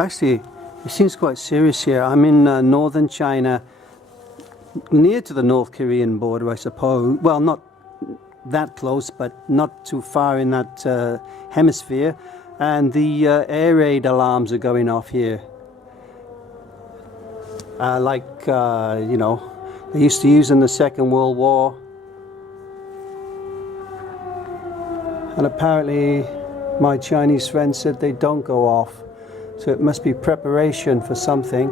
Actually, it seems quite serious here. I'm in northern China, near to the North Korean border, I suppose. Well, not that close, but not too far in that hemisphere. And the air raid alarms are going off here. You know, they used to use in the Second World War. And apparently my Chinese friend said they don't go off. So it must be preparation for something.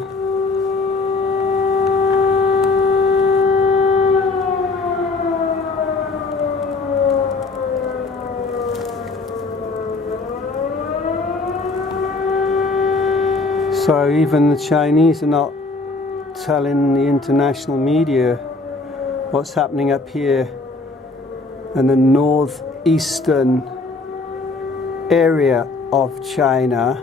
So even the Chinese are not telling the international media what's happening up here in the northeastern area of China.